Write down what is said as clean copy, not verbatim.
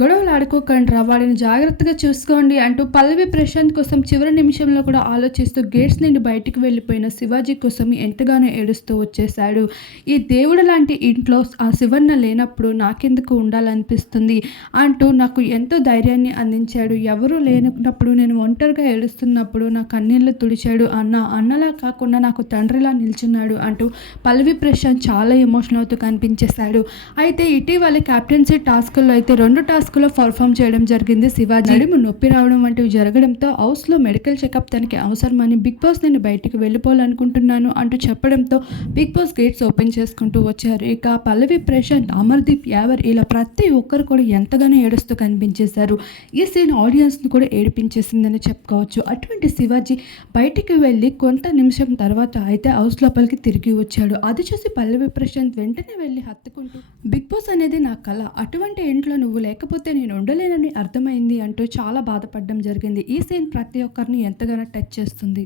గొడవలు ఆడుకోకండ్రా వాడిని జాగ్రత్తగా చూసుకోండి అంటూ పల్లవి ప్రశాంత్ కోసం చివరి నిమిషంలో కూడా ఆలోచిస్తూ గేట్స్ నుండి బయటికి వెళ్ళిపోయిన శివాజీ కోసం ఎంతగానో ఏడుస్తూ వచ్చేశాడు. ఈ దేవుడు లాంటి ఇంట్లో ఆ శివన్న లేనప్పుడు నాకెందుకు ఉండాలనిపిస్తుంది అంటూ నాకు ఎంతో ధైర్యాన్ని అందించాడు. ఎవరూ లేనప్పుడు నేను ఒంటరిగా ఏడుస్తున్నప్పుడు నా కన్నీళ్లు తుడిచాడు. అన్నలా కాకుండా నాకు తండ్రిలా నిల్చున్నాడు అంటూ పల్లవి ప్రశాంత్ చాలా ఎమోషనల్ అవుతూ కనిపించేశాడు. అయితే ఇటీవల క్యాప్టెన్సీ టాస్క్లో అయితే 2 టాస్క్లో పర్ఫామ్ చేయడం జరిగింది శివాజీ. నడుము నొప్పి రావడం వంటివి జరగడంతో హౌస్లో మెడికల్ చెకప్ తనకి అవసరమని బిగ్ బాస్ నేను బయటికి వెళ్ళిపోవాలనుకుంటున్నాను అంటూ చెప్పడంతో బిగ్ బాస్ గేట్స్ ఓపెన్ చేసుకుంటూ వచ్చారు. ఇక పల్లవి ప్రశాంత్, అమర్దీప్ యావర్ ఇలా ప్రతి ఒక్కరు కూడా ఎంతగానో ఏడుస్తూ కనిపించేశారు. ఈ సీన్ ఆడియన్స్ని కూడా ఏడిపించేసిందని చెప్పుకోవచ్చు. అటువంటి శివాజీ బయటికి వెళ్ళి కొంత నిమిషం తర్వాత అయితే హౌస్ లోపలికి తిరిగి వచ్చాడు. అది చూసి పల్లవి ప్రశాంత్ వెంటనే వెళ్ళి హత్తుకుంటూ బిగ్ బాస్ అనేది నా కళ, అటువంటి ఇంట్లో నువ్వు లేకపోతే నేను ఉండలేనని అర్థమైంది అంటూ చాలా బాధపడడం జరిగింది. ఈ సీన్ ప్రతి ఒక్కరిని ఎంతగానో టచ్ చేస్తుంది.